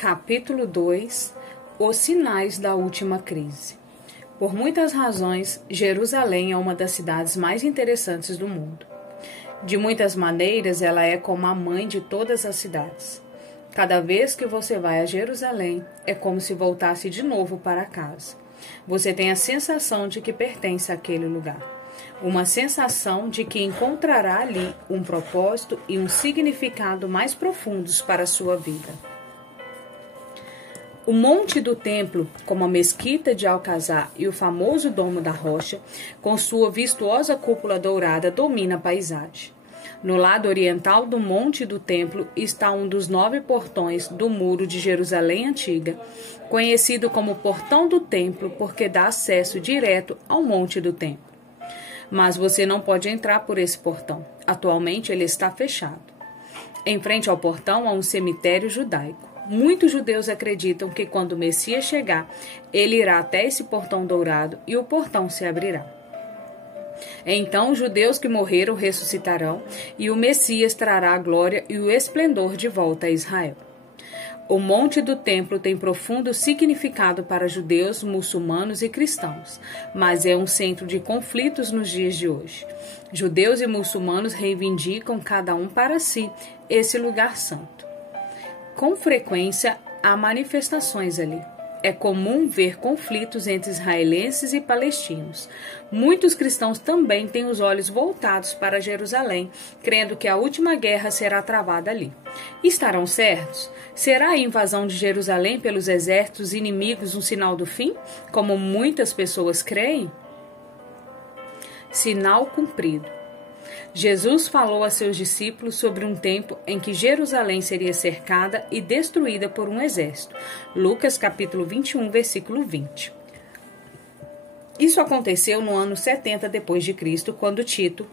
Capítulo 2 Os sinais da última crise. Por muitas razões, Jerusalém é uma das cidades mais interessantes do mundo. De muitas maneiras, ela é como a mãe de todas as cidades. Cada vez que você vai a Jerusalém, é como se voltasse de novo para casa. Você tem a sensação de que pertence àquele lugar. Uma sensação de que encontrará ali um propósito e um significado mais profundos para a sua vida. O Monte do Templo, como a Mesquita de Alcazar e o famoso Domo da Rocha, com sua vistosa cúpula dourada, domina a paisagem. No lado oriental do Monte do Templo está um dos 9 portões do Muro de Jerusalém Antiga, conhecido como Portão do Templo porque dá acesso direto ao Monte do Templo. Mas você não pode entrar por esse portão. Atualmente ele está fechado. Em frente ao portão há um cemitério judaico. Muitos judeus acreditam que quando o Messias chegar, ele irá até esse portão dourado e o portão se abrirá. Então os judeus que morreram ressuscitarão e o Messias trará a glória e o esplendor de volta a Israel. O Monte do Templo tem profundo significado para judeus, muçulmanos e cristãos, mas é um centro de conflitos nos dias de hoje. Judeus e muçulmanos reivindicam cada um para si esse lugar santo. Com frequência, há manifestações ali. É comum ver conflitos entre israelenses e palestinos. Muitos cristãos também têm os olhos voltados para Jerusalém, crendo que a última guerra será travada ali. Estarão certos? Será a invasão de Jerusalém pelos exércitos inimigos um sinal do fim, como muitas pessoas creem? Sinal cumprido. Jesus falou a seus discípulos sobre um tempo em que Jerusalém seria cercada e destruída por um exército. Lucas capítulo 21, versículo 20. Isso aconteceu no ano 70 depois de Cristo, quando Tito,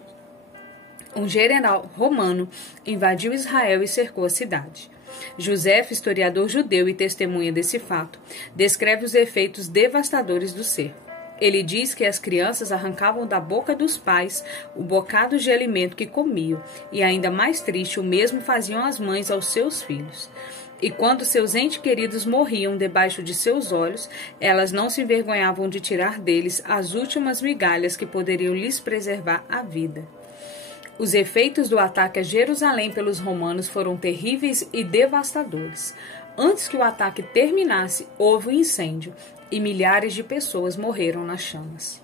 um general romano, invadiu Israel e cercou a cidade. José, historiador judeu e testemunha desse fato, descreve os efeitos devastadores do cerco. Ele diz que as crianças arrancavam da boca dos pais o bocado de alimento que comiam, e ainda mais triste, o mesmo faziam as mães aos seus filhos. E quando seus entes queridos morriam debaixo de seus olhos, elas não se envergonhavam de tirar deles as últimas migalhas que poderiam lhes preservar a vida. Os efeitos do ataque a Jerusalém pelos romanos foram terríveis e devastadores. Antes que o ataque terminasse, houve um incêndio e milhares de pessoas morreram nas chamas.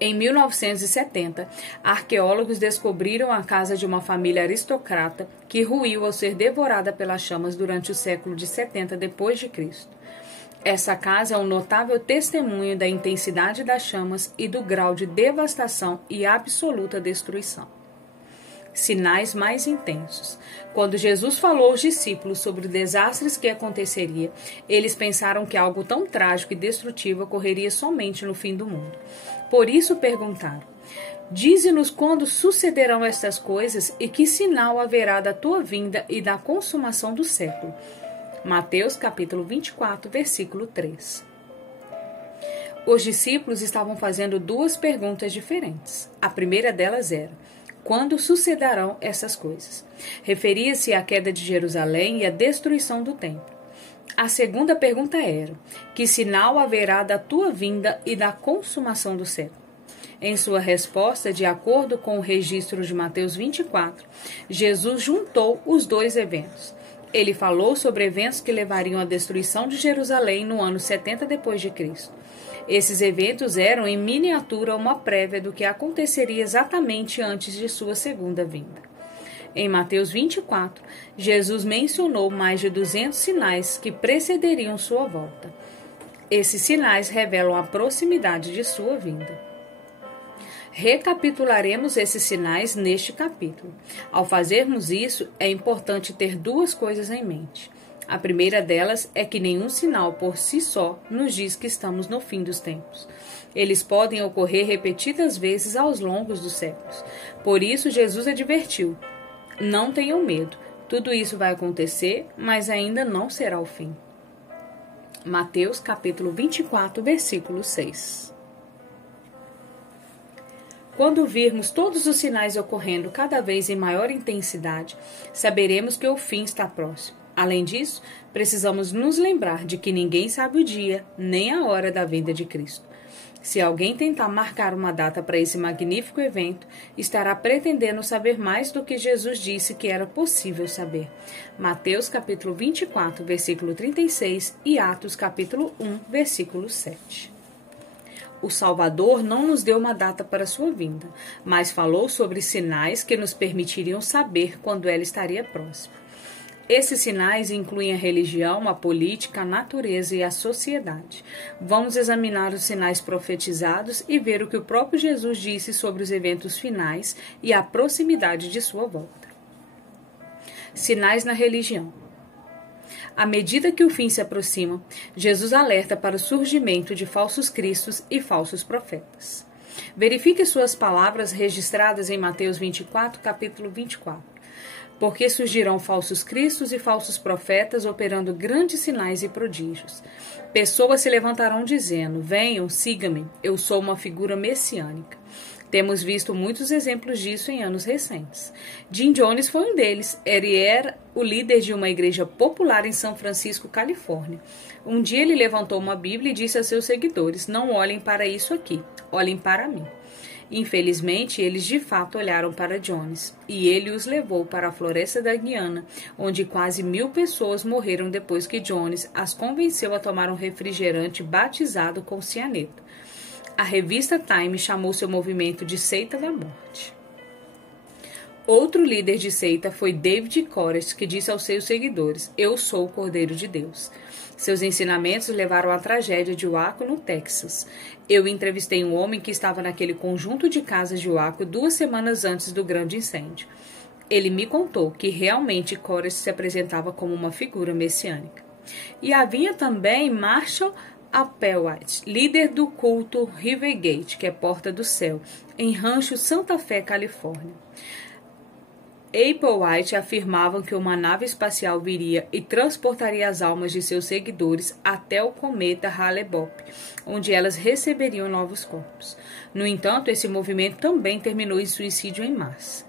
Em 1970, arqueólogos descobriram a casa de uma família aristocrata que ruiu ao ser devorada pelas chamas durante o século de 70 d.C. Essa casa é um notável testemunho da intensidade das chamas e do grau de devastação e absoluta destruição. Sinais mais intensos. Quando Jesus falou aos discípulos sobre os desastres que aconteceria, eles pensaram que algo tão trágico e destrutivo ocorreria somente no fim do mundo. Por isso perguntaram: dize-nos quando sucederão estas coisas e que sinal haverá da tua vinda e da consumação do século. Mateus capítulo 24, versículo 3. Os discípulos estavam fazendo 2 perguntas diferentes. A primeira delas era: quando sucederão essas coisas? Referia-se à queda de Jerusalém e à destruição do templo. A segunda pergunta era: que sinal haverá da tua vinda e da consumação do século? Em sua resposta, de acordo com o registro de Mateus 24, Jesus juntou os 2 eventos. Ele falou sobre eventos que levariam à destruição de Jerusalém no ano 70 d.C. Esses eventos eram, em miniatura, uma prévia do que aconteceria exatamente antes de sua segunda vinda. Em Mateus 24, Jesus mencionou mais de 200 sinais que precederiam sua volta. Esses sinais revelam a proximidade de sua vinda. Recapitularemos esses sinais neste capítulo. Ao fazermos isso, é importante ter 2 coisas em mente. A primeira delas é que nenhum sinal por si só nos diz que estamos no fim dos tempos. Eles podem ocorrer repetidas vezes ao longo dos séculos. Por isso, Jesus advertiu: não tenham medo, tudo isso vai acontecer, mas ainda não será o fim. Mateus capítulo 24, versículo 6. Quando virmos todos os sinais ocorrendo cada vez em maior intensidade, saberemos que o fim está próximo. Além disso, precisamos nos lembrar de que ninguém sabe o dia nem a hora da vinda de Cristo. Se alguém tentar marcar uma data para esse magnífico evento, estará pretendendo saber mais do que Jesus disse que era possível saber. Mateus capítulo 24, versículo 36 e Atos capítulo 1, versículo 7. O Salvador não nos deu uma data para sua vinda, mas falou sobre sinais que nos permitiriam saber quando ela estaria próxima. Esses sinais incluem a religião, a política, a natureza e a sociedade. Vamos examinar os sinais profetizados e ver o que o próprio Jesus disse sobre os eventos finais e a proximidade de sua volta. Sinais na religião. À medida que o fim se aproxima, Jesus alerta para o surgimento de falsos cristos e falsos profetas. Verifique suas palavras registradas em Mateus 24, capítulo 24. Porque surgirão falsos cristos e falsos profetas operando grandes sinais e prodígios. Pessoas se levantarão dizendo: venham, siga-me, eu sou uma figura messiânica. Temos visto muitos exemplos disso em anos recentes. Jim Jones foi um deles. Ele era o líder de uma igreja popular em São Francisco, Califórnia. Um dia ele levantou uma Bíblia e disse a seus seguidores: não olhem para isso aqui, olhem para mim. Infelizmente, eles de fato olharam para Jones, e ele os levou para a floresta da Guiana, onde quase 1000 pessoas morreram depois que Jones as convenceu a tomar um refrigerante batizado com cianeto. A revista Time chamou seu movimento de seita da morte. Outro líder de seita foi David Koresh, que disse aos seus seguidores: eu sou o Cordeiro de Deus. Seus ensinamentos levaram à tragédia de Waco, no Texas. Eu entrevistei um homem que estava naquele conjunto de casas de Waco 2 semanas antes do grande incêndio. Ele me contou que realmente Koresh se apresentava como uma figura messiânica. E havia também Marshall Applewhite, líder do culto Rivergate, que é Porta do Céu, em Rancho Santa Fé, Califórnia. Applewhite afirmavam que uma nave espacial viria e transportaria as almas de seus seguidores até o cometa Hale-Bopp, onde elas receberiam novos corpos. No entanto, esse movimento também terminou em suicídio em massa.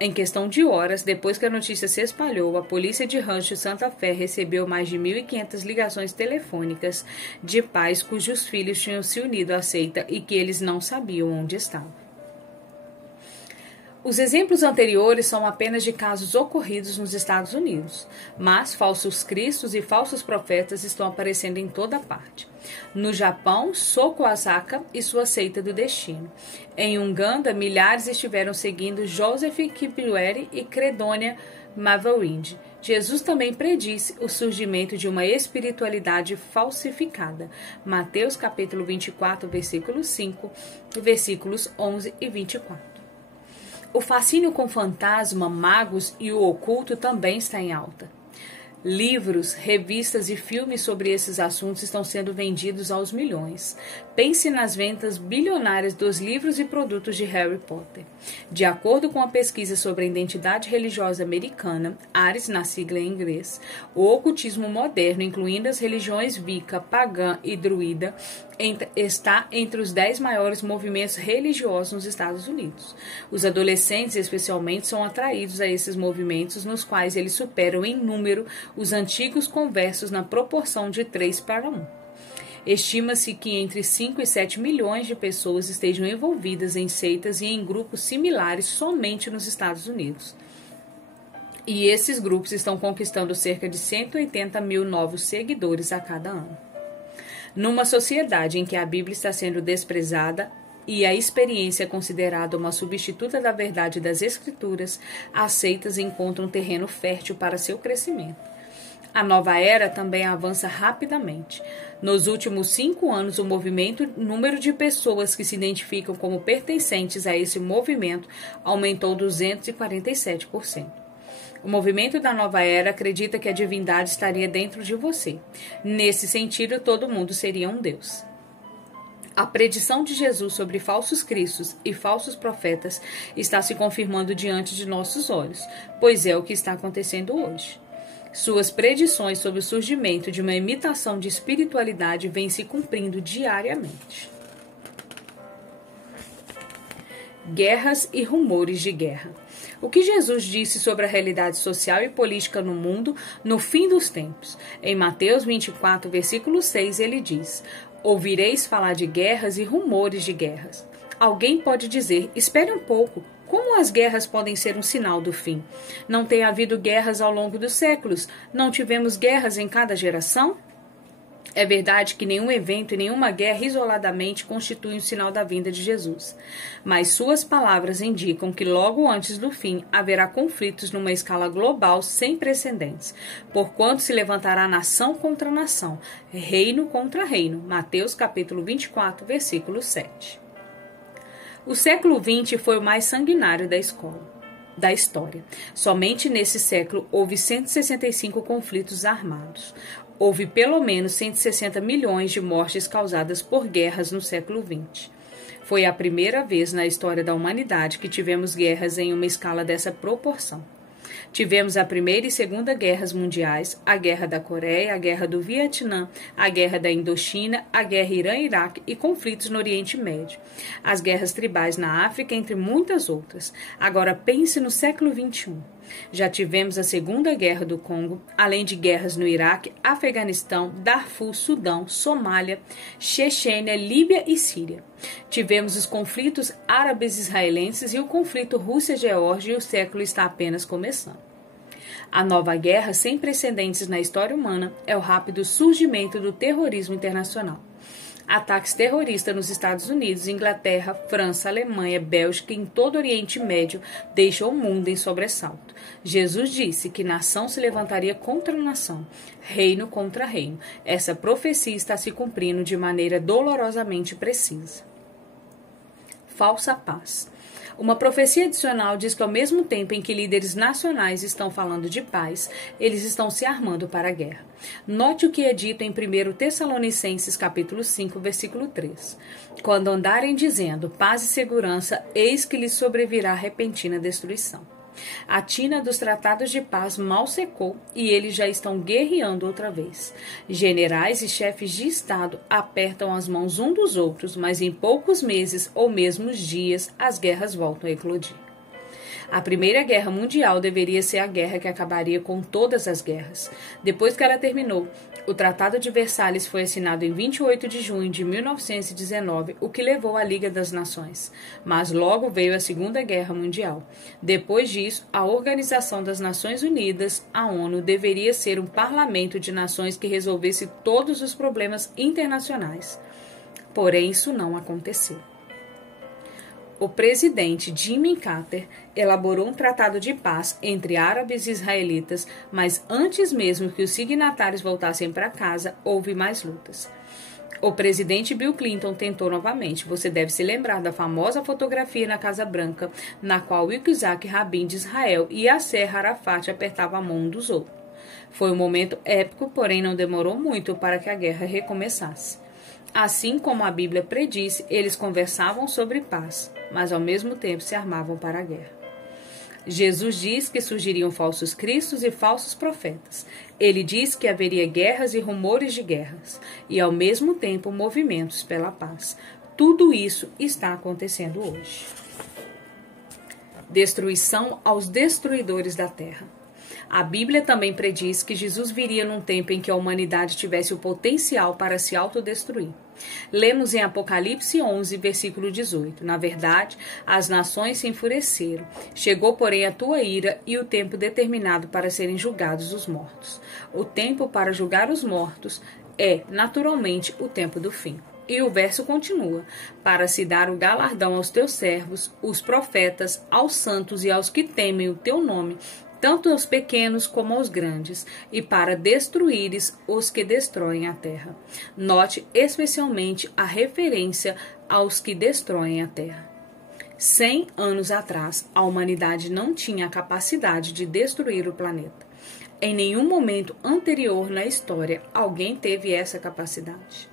Em questão de horas, depois que a notícia se espalhou, a polícia de Rancho Santa Fé recebeu mais de 1.500 ligações telefônicas de pais cujos filhos tinham se unido à seita e que eles não sabiam onde estavam. Os exemplos anteriores são apenas de casos ocorridos nos Estados Unidos, mas falsos cristos e falsos profetas estão aparecendo em toda parte. No Japão, Soko Asaka e sua seita do destino. Em Uganda, milhares estiveram seguindo Joseph Kipweri e Credonia Maverinde. Jesus também predisse o surgimento de uma espiritualidade falsificada. Mateus capítulo 24, versículo 5, versículos 11 e 24. O fascínio com fantasma, magos e o oculto também está em alta. Livros, revistas e filmes sobre esses assuntos estão sendo vendidos aos milhões. Pense nas vendas bilionárias dos livros e produtos de Harry Potter. De acordo com a pesquisa sobre a identidade religiosa americana, ARIS na sigla em inglês, o ocultismo moderno, incluindo as religiões Wicca, pagã e druida, está entre os 10 maiores movimentos religiosos nos Estados Unidos. Os adolescentes, especialmente, são atraídos a esses movimentos, nos quais eles superam em número os antigos conversos na proporção de 3 para 1. Estima-se que entre 5 e 7 milhões de pessoas estejam envolvidas em seitas e em grupos similares somente nos Estados Unidos. E esses grupos estão conquistando cerca de 180 mil novos seguidores a cada ano. Numa sociedade em que a Bíblia está sendo desprezada e a experiência é considerada uma substituta da verdade das Escrituras, as seitas encontram terreno fértil para seu crescimento. A nova era também avança rapidamente. Nos últimos 5 anos, o número de pessoas que se identificam como pertencentes a esse movimento aumentou 247%. O movimento da nova era acredita que a divindade estaria dentro de você. Nesse sentido, todo mundo seria um Deus. A predição de Jesus sobre falsos cristos e falsos profetas está se confirmando diante de nossos olhos, pois é o que está acontecendo hoje. Suas predições sobre o surgimento de uma imitação de espiritualidade vêm se cumprindo diariamente. Guerras e rumores de guerra. O que Jesus disse sobre a realidade social e política no mundo no fim dos tempos? Em Mateus 24, versículo 6, ele diz: ouvireis falar de guerras e rumores de guerras. Alguém pode dizer: espere um pouco. Como as guerras podem ser um sinal do fim? Não tem havido guerras ao longo dos séculos? Não tivemos guerras em cada geração? É verdade que nenhum evento e nenhuma guerra isoladamente constitui um sinal da vinda de Jesus. Mas suas palavras indicam que logo antes do fim haverá conflitos numa escala global sem precedentes, porquanto se levantará nação contra nação, reino contra reino. Mateus capítulo 24, versículo 7. O século XX foi o mais sanguinário da história. Somente nesse século houve 165 conflitos armados. Houve pelo menos 160 milhões de mortes causadas por guerras no século XX. Foi a primeira vez na história da humanidade que tivemos guerras em uma escala dessa proporção. Tivemos a Primeira e Segunda Guerras Mundiais, a Guerra da Coreia, a Guerra do Vietnã, a Guerra da Indochina, a Guerra Irã-Iraque e conflitos no Oriente Médio, as guerras tribais na África, entre muitas outras. Agora pense no século XXI. Já tivemos a Segunda Guerra do Congo, além de guerras no Iraque, Afeganistão, Darfur, Sudão, Somália, Chechênia, Líbia e Síria. Tivemos os conflitos árabes-israelenses e o conflito Rússia-Geórgia, e o século está apenas começando. A nova guerra sem precedentes na história humana é o rápido surgimento do terrorismo internacional. Ataques terroristas nos Estados Unidos, Inglaterra, França, Alemanha, Bélgica e em todo o Oriente Médio deixou o mundo em sobressalto. Jesus disse que nação se levantaria contra nação, reino contra reino. Essa profecia está se cumprindo de maneira dolorosamente precisa. Falsa paz. Uma profecia adicional diz que ao mesmo tempo em que líderes nacionais estão falando de paz, eles estão se armando para a guerra. Note o que é dito em 1 Tessalonicenses capítulo 5, versículo 3. Quando andarem dizendo paz e segurança, eis que lhes sobrevirá repentina destruição. A tina dos tratados de paz mal secou e eles já estão guerreando outra vez. Generais e chefes de Estado apertam as mãos um dos outros, mas em poucos meses ou mesmo dias as guerras voltam a eclodir. A Primeira Guerra Mundial deveria ser a guerra que acabaria com todas as guerras. Depois que ela terminou, o Tratado de Versalhes foi assinado em 28 de junho de 1919, o que levou à Liga das Nações. Mas logo veio a Segunda Guerra Mundial. Depois disso, a Organização das Nações Unidas, a ONU, deveria ser um parlamento de nações que resolvesse todos os problemas internacionais. Porém, isso não aconteceu. O presidente Jimmy Carter elaborou um tratado de paz entre árabes e israelitas, mas antes mesmo que os signatários voltassem para casa, houve mais lutas. O presidente Bill Clinton tentou novamente. Você deve se lembrar da famosa fotografia na Casa Branca, na qual Yitzhak Rabin de Israel e Yasser Arafat apertavam a mão um dos outros. Foi um momento épico, porém não demorou muito para que a guerra recomeçasse. Assim como a Bíblia predisse, eles conversavam sobre paz, mas ao mesmo tempo se armavam para a guerra. Jesus diz que surgiriam falsos cristos e falsos profetas. Ele diz que haveria guerras e rumores de guerras, e ao mesmo tempo movimentos pela paz. Tudo isso está acontecendo hoje. Destruição aos destruidores da terra. A Bíblia também prediz que Jesus viria num tempo em que a humanidade tivesse o potencial para se autodestruir. Lemos em Apocalipse 11, versículo 18. Na verdade, as nações se enfureceram. Chegou, porém, a tua ira e o tempo determinado para serem julgados os mortos. O tempo para julgar os mortos é, naturalmente, o tempo do fim. E o verso continua: para se dar o galardão aos teus servos, os profetas, aos santos e aos que temem o teu nome, tanto aos pequenos como aos grandes, e para destruíres os que destroem a terra. Note especialmente a referência aos que destroem a terra. 100 anos atrás, a humanidade não tinha a capacidade de destruir o planeta. Em nenhum momento anterior na história, alguém teve essa capacidade.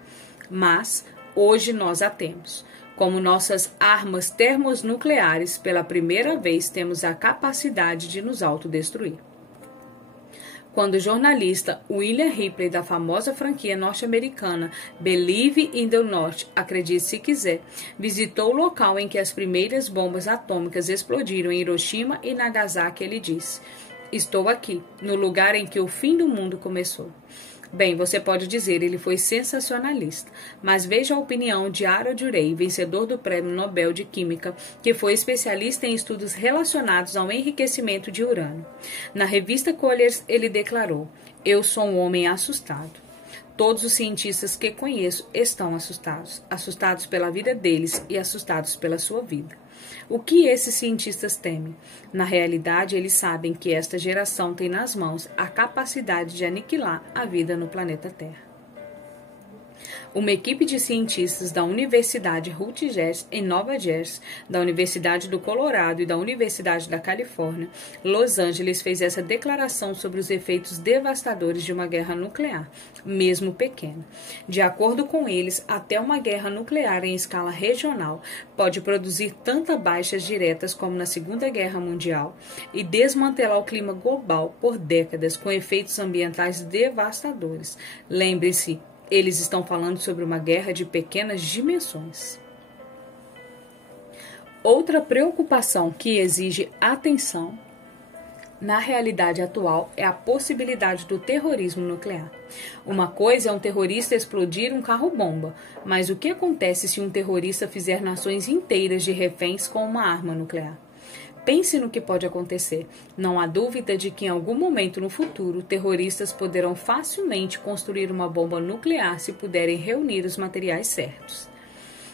Mas, hoje nós a temos. Como nossas armas termonucleares, pela primeira vez temos a capacidade de nos autodestruir. quando o jornalista William Ripley, da famosa franquia norte-americana Believe in the North, Acredite se quiser, visitou o local em que as primeiras bombas atômicas explodiram em Hiroshima e Nagasaki, ele disse: "Estou aqui, no lugar em que o fim do mundo começou." Bem, você pode dizer, ele foi sensacionalista, mas veja a opinião de Harold Urey, vencedor do Prêmio Nobel de Química, que foi especialista em estudos relacionados ao enriquecimento de urânio. Na revista Collier's, ele declarou: "Eu sou um homem assustado. Todos os cientistas que conheço estão assustados, assustados pela vida deles e assustados pela sua vida." O que esses cientistas temem? Na realidade, eles sabem que esta geração tem nas mãos a capacidade de aniquilar a vida no planeta Terra. Uma equipe de cientistas da Universidade Rutgers, em Nova Jersey, da Universidade do Colorado e da Universidade da Califórnia, Los Angeles, fez essa declaração sobre os efeitos devastadores de uma guerra nuclear, mesmo pequena. De acordo com eles, até uma guerra nuclear em escala regional pode produzir tantas baixas diretas como na Segunda Guerra Mundial e desmantelar o clima global por décadas, com efeitos ambientais devastadores. Lembre-se, eles estão falando sobre uma guerra de pequenas dimensões. Outra preocupação que exige atenção na realidade atual é a possibilidade do terrorismo nuclear. Uma coisa é um terrorista explodir um carro-bomba, mas o que acontece se um terrorista fizer nações inteiras de reféns com uma arma nuclear? Pense no que pode acontecer. Não há dúvida de que em algum momento no futuro, terroristas poderão facilmente construir uma bomba nuclear se puderem reunir os materiais certos.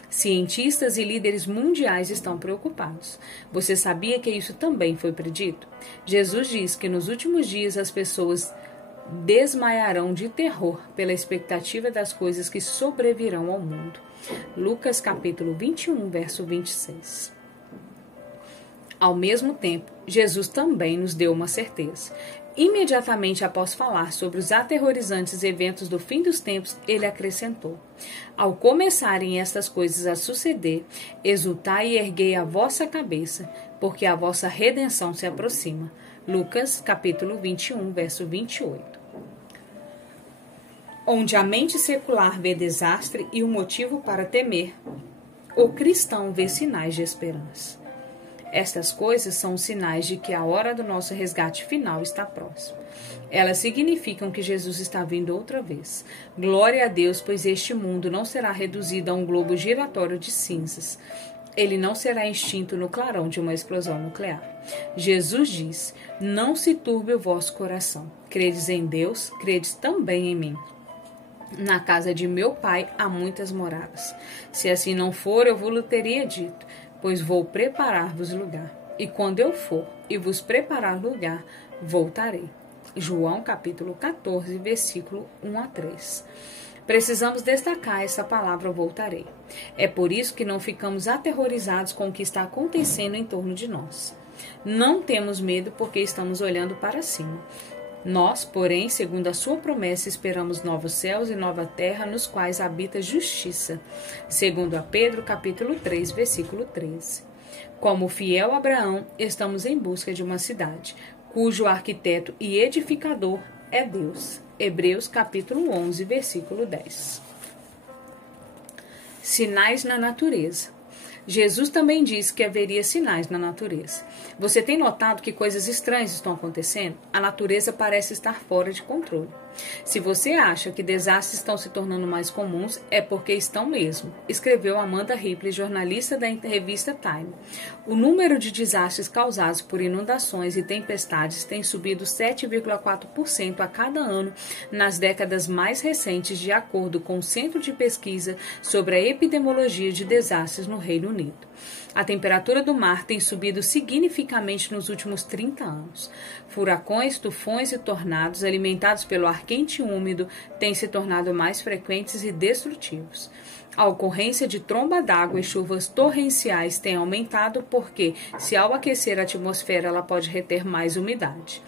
Cientistas e líderes mundiais estão preocupados. Você sabia que isso também foi predito? Jesus diz que nos últimos dias as pessoas desmaiarão de terror pela expectativa das coisas que sobrevirão ao mundo. Lucas capítulo 21, verso 26. Ao mesmo tempo, Jesus também nos deu uma certeza. Imediatamente após falar sobre os aterrorizantes eventos do fim dos tempos, ele acrescentou: "Ao começarem estas coisas a suceder, exultai e erguei a vossa cabeça, porque a vossa redenção se aproxima." Lucas, capítulo 21, verso 28. Onde a mente secular vê desastre e um motivo para temer, o cristão vê sinais de esperança. Estas coisas são sinais de que a hora do nosso resgate final está próxima. Elas significam que Jesus está vindo outra vez. Glória a Deus, pois este mundo não será reduzido a um globo giratório de cinzas. Ele não será extinto no clarão de uma explosão nuclear. Jesus diz: "Não se turbe o vosso coração. Credes em Deus, credes também em mim. Na casa de meu Pai há muitas moradas. Se assim não for, eu vos teria dito, pois vou preparar-vos lugar. E quando eu for e vos preparar lugar, voltarei." João capítulo 14, versículo 1 a 3. Precisamos destacar essa palavra "voltarei". É por isso que não ficamos aterrorizados com o que está acontecendo em torno de nós. Não temos medo porque estamos olhando para cima. Nós, porém, segundo a sua promessa, esperamos novos céus e nova terra nos quais habita justiça. Segundo a Pedro, capítulo 3, versículo 13. Como fiel Abraão, estamos em busca de uma cidade, cujo arquiteto e edificador é Deus. Hebreus, capítulo 11, versículo 10. Sinais na natureza. Jesus também disse que haveria sinais na natureza. Você tem notado que coisas estranhas estão acontecendo? A natureza parece estar fora de controle. Se você acha que desastres estão se tornando mais comuns, é porque estão mesmo, escreveu Amanda Ripley, jornalista da revista Time. O número de desastres causados por inundações e tempestades tem subido 7,4% a cada ano nas décadas mais recentes, de acordo com o Centro de Pesquisa sobre a Epidemiologia de Desastres no Reino Unido. A temperatura do mar tem subido significativamente nos últimos 30 anos. Furacões, tufões e tornados, alimentados pelo ar quente e úmido, têm se tornado mais frequentes e destrutivos. A ocorrência de tromba d'água e chuvas torrenciais tem aumentado porque, se ao aquecer a atmosfera, ela pode reter mais umidade.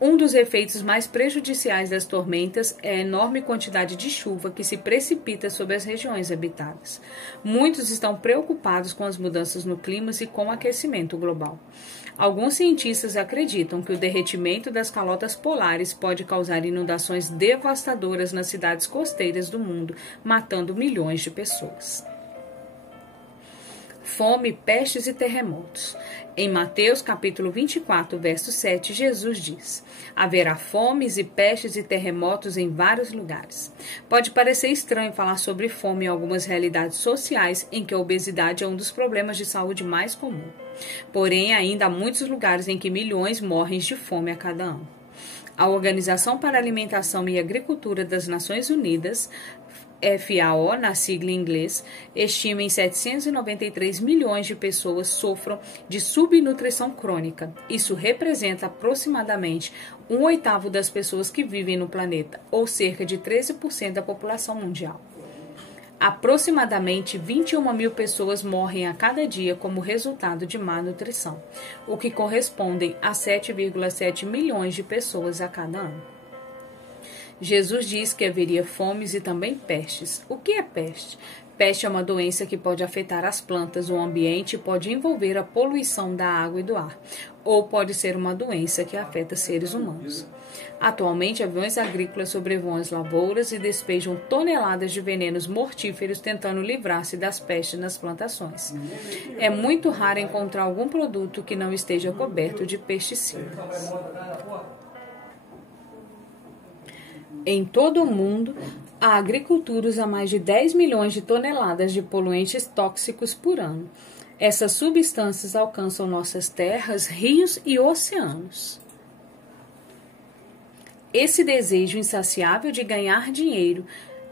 Um dos efeitos mais prejudiciais das tormentas é a enorme quantidade de chuva que se precipita sobre as regiões habitadas. Muitos estão preocupados com as mudanças no clima e com o aquecimento global. Alguns cientistas acreditam que o derretimento das calotas polares pode causar inundações devastadoras nas cidades costeiras do mundo, matando milhões de pessoas. Fome, pestes e terremotos. Em Mateus capítulo 24, verso 7, Jesus diz: haverá fomes e pestes e terremotos em vários lugares. Pode parecer estranho falar sobre fome em algumas realidades sociais em que a obesidade é um dos problemas de saúde mais comum. Porém, ainda há muitos lugares em que milhões morrem de fome a cada ano. A Organização para a Alimentação e Agricultura das Nações Unidas, FAO, na sigla em inglês, estima em 793 milhões de pessoas sofram de subnutrição crônica. Isso representa aproximadamente 1/8 das pessoas que vivem no planeta, ou cerca de 13% da população mundial. Aproximadamente 21 mil pessoas morrem a cada dia como resultado de má nutrição, o que correspondem a 7,7 milhões de pessoas a cada ano. Jesus diz que haveria fomes e também pestes. O que é peste? Peste é uma doença que pode afetar as plantas, o ambiente e pode envolver a poluição da água e do ar, ou pode ser uma doença que afeta seres humanos. Atualmente, aviões agrícolas sobrevoam as lavouras e despejam toneladas de venenos mortíferos tentando livrar-se das pestes nas plantações. É muito raro encontrar algum produto que não esteja coberto de pesticidas. Em todo o mundo, a agricultura usa mais de 10 milhões de toneladas de poluentes tóxicos por ano. Essas substâncias alcançam nossas terras, rios e oceanos. Esse desejo insaciável de ganhar dinheiro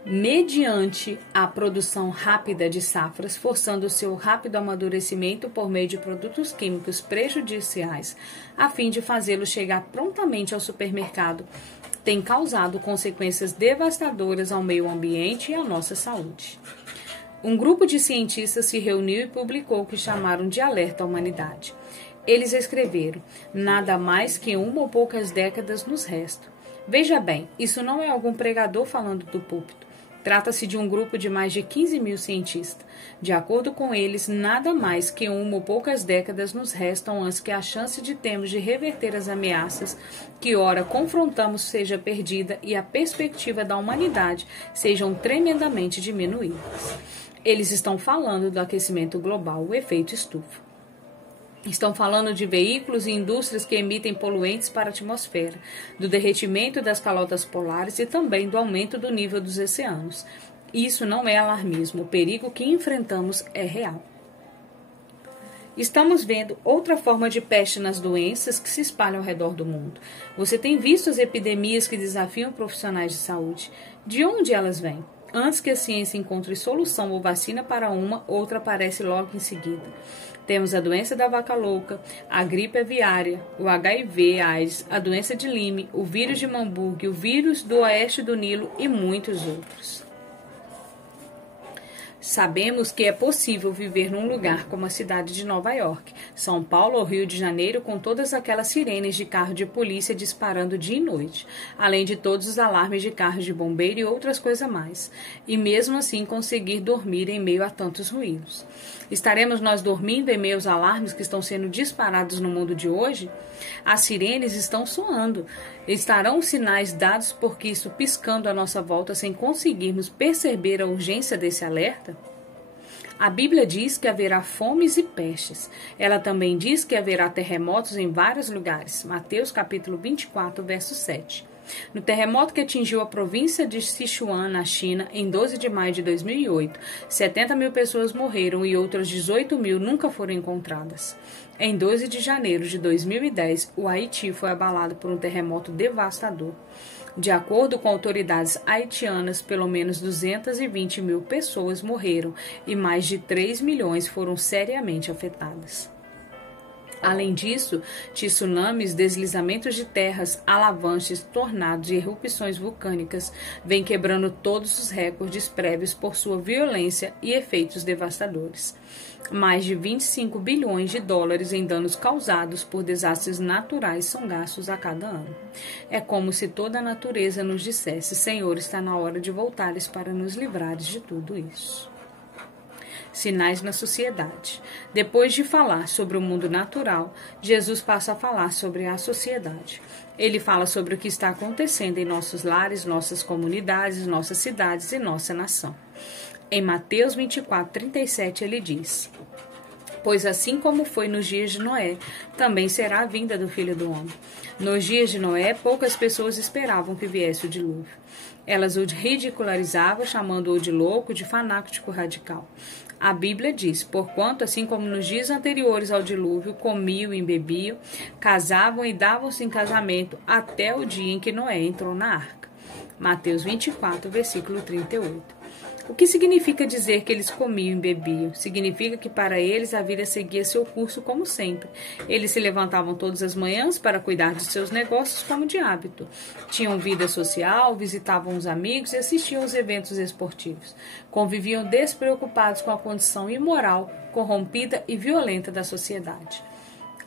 mediante a produção rápida de safras, forçando o seu rápido amadurecimento por meio de produtos químicos prejudiciais, a fim de fazê-lo chegar prontamente ao supermercado, tem causado consequências devastadoras ao meio ambiente e à nossa saúde. Um grupo de cientistas se reuniu e publicou o que chamaram de alerta à humanidade. Eles escreveram: nada mais que uma ou poucas décadas nos restam. Veja bem, isso não é algum pregador falando do púlpito. Trata-se de um grupo de mais de 15 mil cientistas. De acordo com eles, nada mais que uma ou poucas décadas nos restam antes que a chance de termos de reverter as ameaças que ora confrontamos seja perdida e a perspectiva da humanidade sejam tremendamente diminuídas. Eles estão falando do aquecimento global, o efeito estufa. Estão falando de veículos e indústrias que emitem poluentes para a atmosfera, do derretimento das calotas polares e também do aumento do nível dos oceanos. Isso não é alarmismo, o perigo que enfrentamos é real. Estamos vendo outra forma de peste nas doenças que se espalham ao redor do mundo. Você tem visto as epidemias que desafiam profissionais de saúde. De onde elas vêm? Antes que a ciência encontre solução ou vacina para uma, outra aparece logo em seguida. Temos a doença da vaca louca, a gripe aviária, o HIV, a AIDS, a doença de Lyme, o vírus de Marburg, o vírus do oeste do Nilo e muitos outros. Sabemos que é possível viver num lugar como a cidade de Nova York, São Paulo ou Rio de Janeiro, com todas aquelas sirenes de carro de polícia disparando dia e noite, além de todos os alarmes de carros de bombeiro e outras coisas mais, e mesmo assim conseguir dormir em meio a tantos ruídos. Estaremos nós dormindo em meio aos alarmes que estão sendo disparados no mundo de hoje? As sirenes estão soando. Estarão os sinais dados porque isso piscando à nossa volta sem conseguirmos perceber a urgência desse alerta? A Bíblia diz que haverá fomes e pestes. Ela também diz que haverá terremotos em vários lugares. Mateus capítulo 24, verso 7. No terremoto que atingiu a província de Sichuan, na China, em 12 de maio de 2008, 70 mil pessoas morreram e outras 18 mil nunca foram encontradas. Em 12 de janeiro de 2010, o Haiti foi abalado por um terremoto devastador. De acordo com autoridades haitianas, pelo menos 220 mil pessoas morreram e mais de 3 milhões foram seriamente afetadas. Além disso, tsunamis, deslizamentos de terras, alavanches, tornados e erupções vulcânicas vêm quebrando todos os recordes prévios por sua violência e efeitos devastadores. Mais de 25 bilhões de dólares em danos causados por desastres naturais são gastos a cada ano. É como se toda a natureza nos dissesse: Senhor, está na hora de voltares para nos livrares de tudo isso. Sinais na sociedade. Depois de falar sobre o mundo natural, Jesus passa a falar sobre a sociedade. Ele fala sobre o que está acontecendo em nossos lares, nossas comunidades, nossas cidades e nossa nação. Em Mateus 24:37 ele diz: Pois assim como foi nos dias de Noé, também será a vinda do Filho do Homem. Nos dias de Noé, poucas pessoas esperavam que viesse o dilúvio. Elas o ridicularizavam, chamando-o de louco, de fanático radical. A Bíblia diz: porquanto, assim como nos dias anteriores ao dilúvio, comiam e bebiam, casavam e davam-se em casamento até o dia em que Noé entrou na arca. Mateus 24, versículo 38. O que significa dizer que eles comiam e bebiam? Significa que para eles a vida seguia seu curso como sempre. Eles se levantavam todas as manhãs para cuidar de seus negócios como de hábito. Tinham vida social, visitavam os amigos e assistiam aos eventos esportivos. Conviviam despreocupados com a condição imoral, corrompida e violenta da sociedade.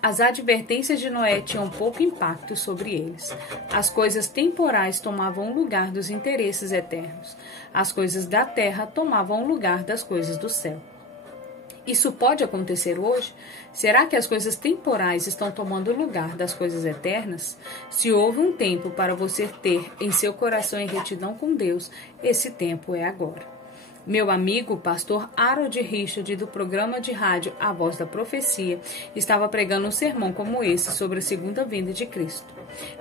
As advertências de Noé tinham pouco impacto sobre eles. As coisas temporais tomavam o lugar dos interesses eternos. As coisas da terra tomavam o lugar das coisas do céu. Isso pode acontecer hoje? Será que as coisas temporais estão tomando o lugar das coisas eternas? Se houve um tempo para você ter em seu coração em retidão com Deus, esse tempo é agora. Meu amigo, o pastor Harold Richard, do programa de rádio A Voz da Profecia, estava pregando um sermão como esse sobre a segunda vinda de Cristo.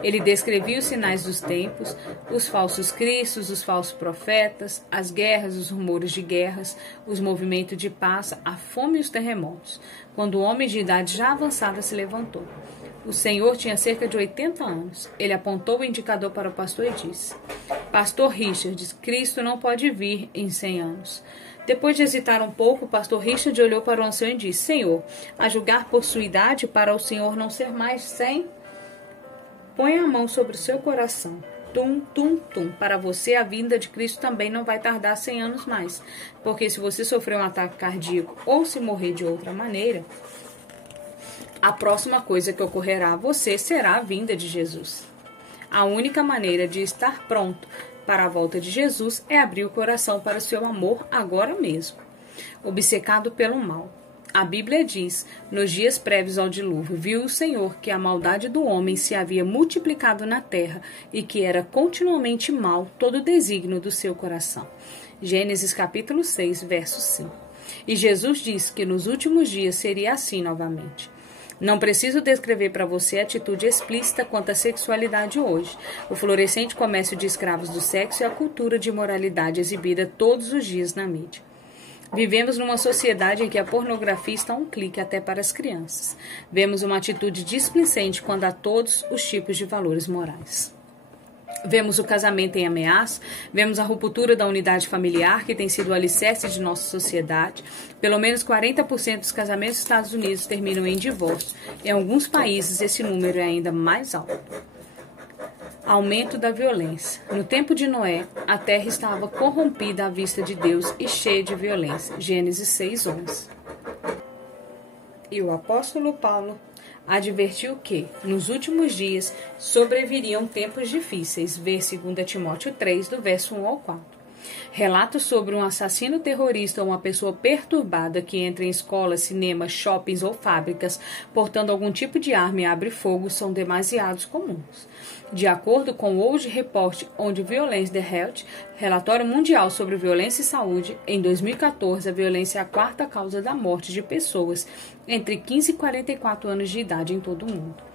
Ele descrevia os sinais dos tempos, os falsos cristos, os falsos profetas, as guerras, os rumores de guerras, os movimentos de paz, a fome e os terremotos, quando o homem de idade já avançada se levantou. O Senhor tinha cerca de 80 anos. Ele apontou o indicador para o pastor e disse: Pastor Richard, Cristo não pode vir em 100 anos. Depois de hesitar um pouco, o pastor Richard olhou para o ancião e disse: Senhor, a julgar por sua idade, para o Senhor não ser mais 100? Põe a mão sobre o seu coração. Tum, tum, tum. Para você, a vinda de Cristo também não vai tardar 100 anos mais. Porque se você sofrer um ataque cardíaco ou se morrer de outra maneira, a próxima coisa que ocorrerá a você será a vinda de Jesus. A única maneira de estar pronto para a volta de Jesus é abrir o coração para o seu amor agora mesmo. Obcecado pelo mal. A Bíblia diz: nos dias prévios ao dilúvio, viu o Senhor que a maldade do homem se havia multiplicado na terra e que era continuamente mal todo o desígnio do seu coração. Gênesis capítulo 6, verso 5. E Jesus disse que nos últimos dias seria assim novamente. Não preciso descrever para você a atitude explícita quanto à sexualidade hoje, o florescente comércio de escravos do sexo e a cultura de imoralidade exibida todos os dias na mídia. Vivemos numa sociedade em que a pornografia está a um clique até para as crianças. Vemos uma atitude displicente quanto a todos os tipos de valores morais. Vemos o casamento em ameaça, vemos a ruptura da unidade familiar, que tem sido o alicerce de nossa sociedade. Pelo menos 40% dos casamentos nos Estados Unidos terminam em divórcio. Em alguns países, esse número é ainda mais alto. Aumento da violência. No tempo de Noé, a terra estava corrompida à vista de Deus e cheia de violência. Gênesis 6:11. E o apóstolo Paulo advertiu que, nos últimos dias, sobreviriam tempos difíceis. Vê 2 Timóteo 3, do verso 1 ao 4. Relatos sobre um assassino terrorista ou uma pessoa perturbada que entra em escolas, cinemas, shoppings ou fábricas portando algum tipo de arma e abre fogo são demasiados comuns. De acordo com o World Report on Violence the Health, relatório mundial sobre violência e saúde, em 2014 a violência é a quarta causa da morte de pessoas entre 15 e 44 anos de idade em todo o mundo.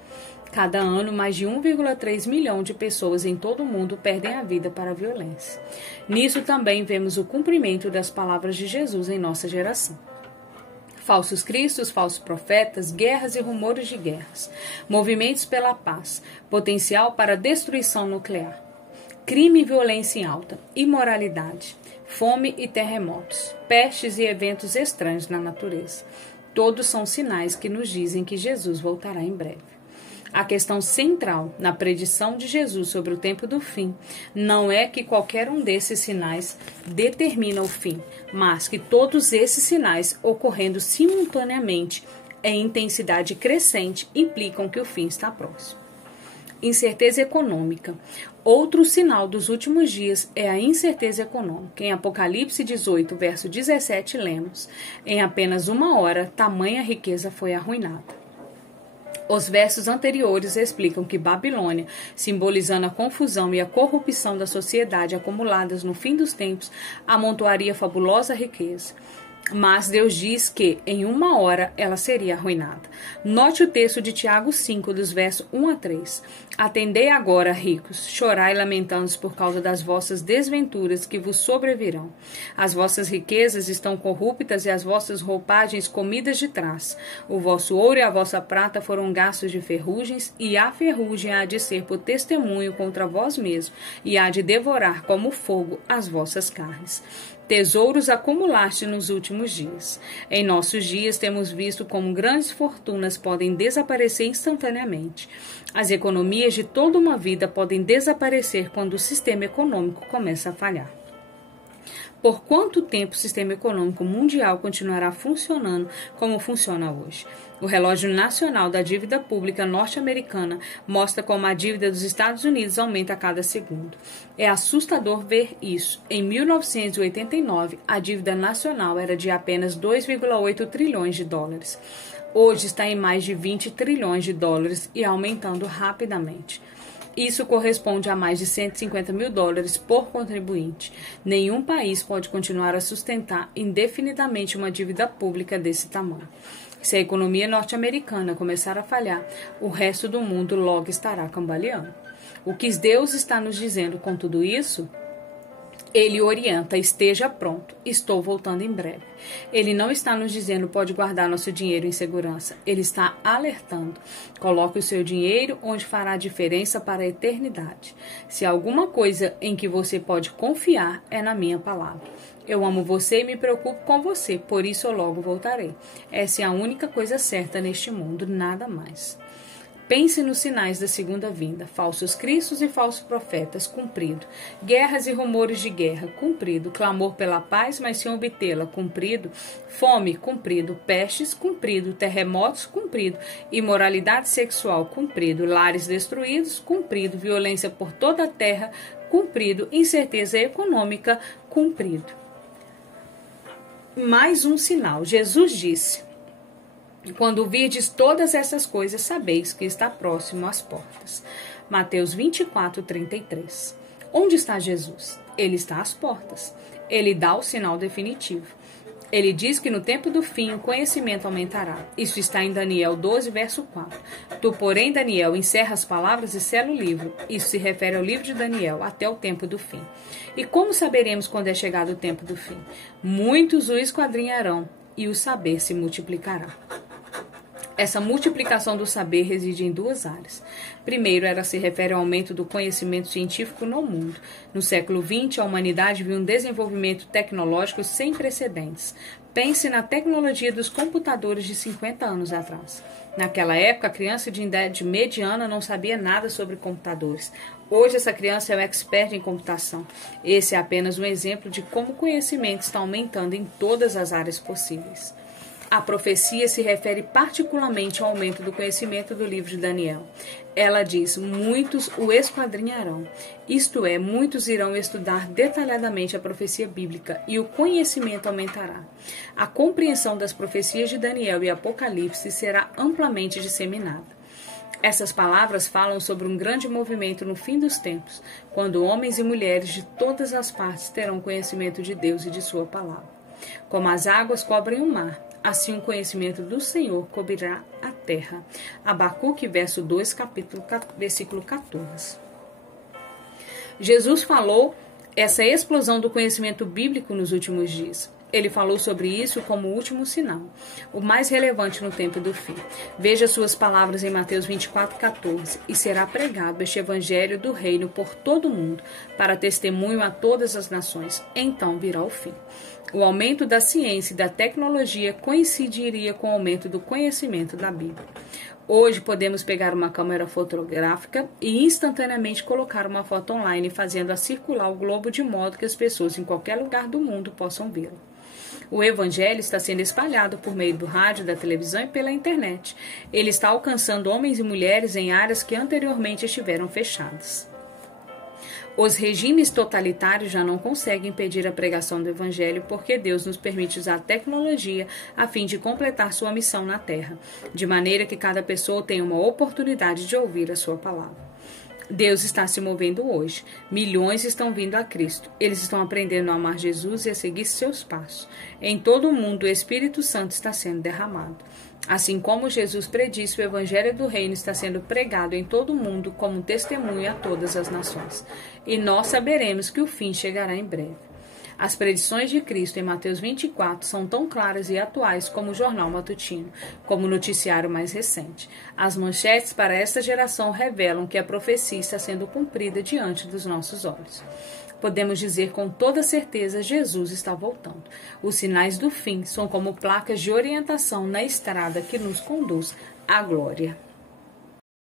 Cada ano, mais de 1,3 milhão de pessoas em todo o mundo perdem a vida para a violência. Nisso também vemos o cumprimento das palavras de Jesus em nossa geração. Falsos cristos, falsos profetas, guerras e rumores de guerras, movimentos pela paz, potencial para destruição nuclear, crime e violência em alta, imoralidade, fome e terremotos, pestes e eventos estranhos na natureza. Todos são sinais que nos dizem que Jesus voltará em breve. A questão central na predição de Jesus sobre o tempo do fim não é que qualquer um desses sinais determina o fim, mas que todos esses sinais ocorrendo simultaneamente em intensidade crescente implicam que o fim está próximo. Incerteza econômica. Outro sinal dos últimos dias é a incerteza econômica. Em Apocalipse 18, verso 17, lemos: em apenas 1 hora, tamanha riqueza foi arruinada. Os versos anteriores explicam que Babilônia, simbolizando a confusão e a corrupção da sociedade acumuladas no fim dos tempos, amontoaria fabulosa riqueza. Mas Deus diz que em 1 hora ela seria arruinada. Note o texto de Tiago 5, dos versos 1 a 3. Atendei agora, ricos, chorai lamentando por causa das vossas desventuras que vos sobrevirão. As vossas riquezas estão corruptas e as vossas roupagens comidas de traça. O vosso ouro e a vossa prata foram gastos de ferrugens, e a ferrugem há de ser por testemunho contra vós mesmos, e há de devorar como fogo as vossas carnes. Tesouros acumulaste nos últimos dias. Em nossos dias temos visto como grandes fortunas podem desaparecer instantaneamente. As economias de toda uma vida podem desaparecer quando o sistema econômico começa a falhar. Por quanto tempo o sistema econômico mundial continuará funcionando como funciona hoje? O relógio nacional da dívida pública norte-americana mostra como a dívida dos Estados Unidos aumenta a cada segundo. É assustador ver isso. Em 1989, a dívida nacional era de apenas 2,8 trilhões de dólares. Hoje está em mais de 20 trilhões de dólares e aumentando rapidamente. Isso corresponde a mais de 150 mil dólares por contribuinte. Nenhum país pode continuar a sustentar indefinidamente uma dívida pública desse tamanho. Se a economia norte-americana começar a falhar, o resto do mundo logo estará cambaleando. O que Deus está nos dizendo com tudo isso? Ele orienta: esteja pronto, estou voltando em breve. Ele não está nos dizendo pode guardar nosso dinheiro em segurança. Ele está alertando: coloque o seu dinheiro onde fará diferença para a eternidade. Se há alguma coisa em que você pode confiar, é na minha palavra. Eu amo você e me preocupo com você, por isso eu logo voltarei. Essa é a única coisa certa neste mundo, nada mais. Pense nos sinais da segunda vinda: falsos cristos e falsos profetas, cumprido. Guerras e rumores de guerra, cumprido. Clamor pela paz, mas sem obtê-la, cumprido. Fome, cumprido. Pestes, cumprido. Terremotos, cumprido. Imoralidade sexual, cumprido. Lares destruídos, cumprido. Violência por toda a terra, cumprido. Incerteza econômica, cumprido. Mais um sinal. Jesus disse: quando virdes todas essas coisas, sabeis que está próximo às portas. Mateus 24, 33. Onde está Jesus? Ele está às portas. Ele dá o sinal definitivo. Ele diz que no tempo do fim o conhecimento aumentará. Isso está em Daniel 12, verso 4. Tu, porém, Daniel, encerra as palavras e sela o livro. Isso se refere ao livro de Daniel, até o tempo do fim. E como saberemos quando é chegado o tempo do fim? Muitos o esquadrinharão e o saber se multiplicará. Essa multiplicação do saber reside em duas áreas. Primeiro, ela se refere ao aumento do conhecimento científico no mundo. No século XX, a humanidade viu um desenvolvimento tecnológico sem precedentes. Pense na tecnologia dos computadores de 50 anos atrás. Naquela época, a criança de idade mediana não sabia nada sobre computadores. Hoje, essa criança é um expert em computação. Esse é apenas um exemplo de como o conhecimento está aumentando em todas as áreas possíveis. A profecia se refere particularmente ao aumento do conhecimento do livro de Daniel. Ela diz: muitos o esquadrinharão, isto é, muitos irão estudar detalhadamente a profecia bíblica e o conhecimento aumentará. A compreensão das profecias de Daniel e Apocalipse será amplamente disseminada. Essas palavras falam sobre um grande movimento no fim dos tempos, quando homens e mulheres de todas as partes terão conhecimento de Deus e de sua palavra. Como as águas cobrem o mar, assim o conhecimento do Senhor cobrirá a terra. Abacuque, verso 2, versículo 14. Jesus falou essa explosão do conhecimento bíblico nos últimos dias. ele falou sobre isso como o último sinal, o mais relevante no tempo do fim. Veja suas palavras em Mateus 24:14. E será pregado este evangelho do reino por todo o mundo, para testemunho a todas as nações. Então virá o fim. O aumento da ciência e da tecnologia coincidiria com o aumento do conhecimento da Bíblia. Hoje podemos pegar uma câmera fotográfica e instantaneamente colocar uma foto online, fazendo-a circular o globo de modo que as pessoas em qualquer lugar do mundo possam vê-lo. O Evangelho está sendo espalhado por meio do rádio, da televisão e pela internet. Ele está alcançando homens e mulheres em áreas que anteriormente estiveram fechadas. Os regimes totalitários já não conseguem impedir a pregação do Evangelho porque Deus nos permite usar a tecnologia a fim de completar sua missão na Terra, de maneira que cada pessoa tenha uma oportunidade de ouvir a sua palavra. Deus está se movendo hoje. Milhões estão vindo a Cristo. Eles estão aprendendo a amar Jesus e a seguir seus passos. Em todo o mundo, o Espírito Santo está sendo derramado. Assim como Jesus predisse, o Evangelho do Reino está sendo pregado em todo o mundo como um testemunho a todas as nações. E nós saberemos que o fim chegará em breve. As predições de Cristo em Mateus 24 são tão claras e atuais como o jornal matutino, como o noticiário mais recente. As manchetes para esta geração revelam que a profecia está sendo cumprida diante dos nossos olhos. Podemos dizer com toda certeza: Jesus está voltando. Os sinais do fim são como placas de orientação na estrada que nos conduz à glória.